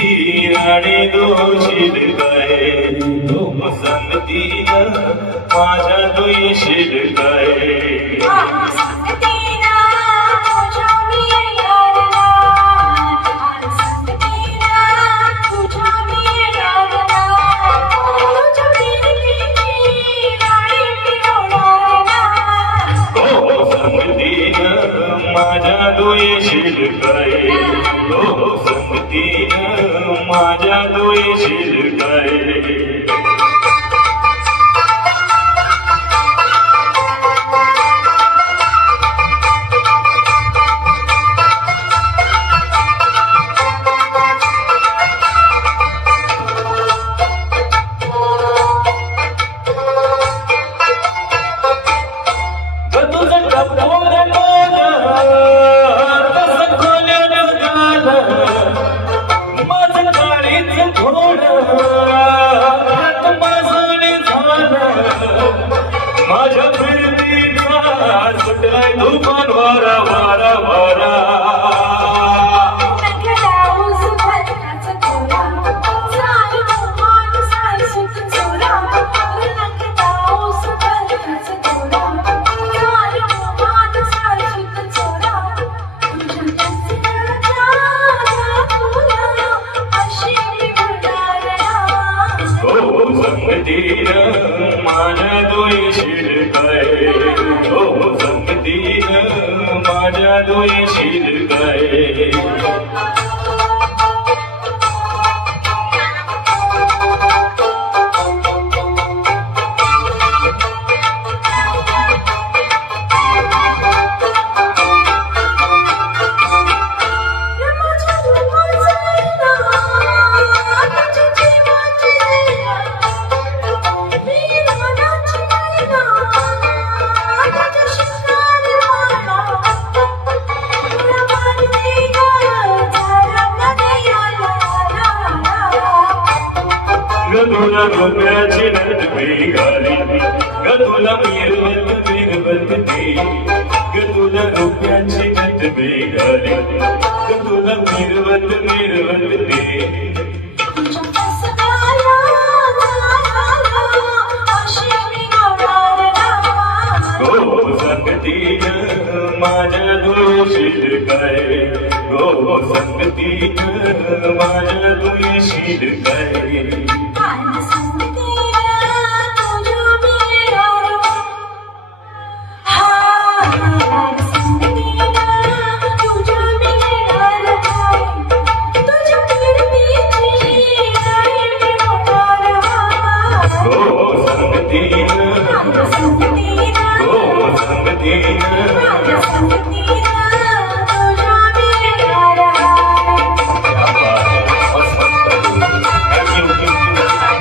आणि दोषील काय संगतीनं माझ्या दोषील काय माझ्या दोषील काय हो संगतीनं माझ्या दोषील काय माझ्या प्रीतीचा सुटलाय तुफान वारा वारा वारा संगतीनं माझ्या दोषील काय हो संगतीनं माझ्या दोषील काय गदुला गोप्याची नटवी घाली गदुला मिरवत मिरवत ती गदुला गोप्याची नटवी घाली गदुला मिरवत मिरवत ती हो संगतीनं माझ्या दोषील काय हो संगतीनं माझ्या दोषील काय संगतीनं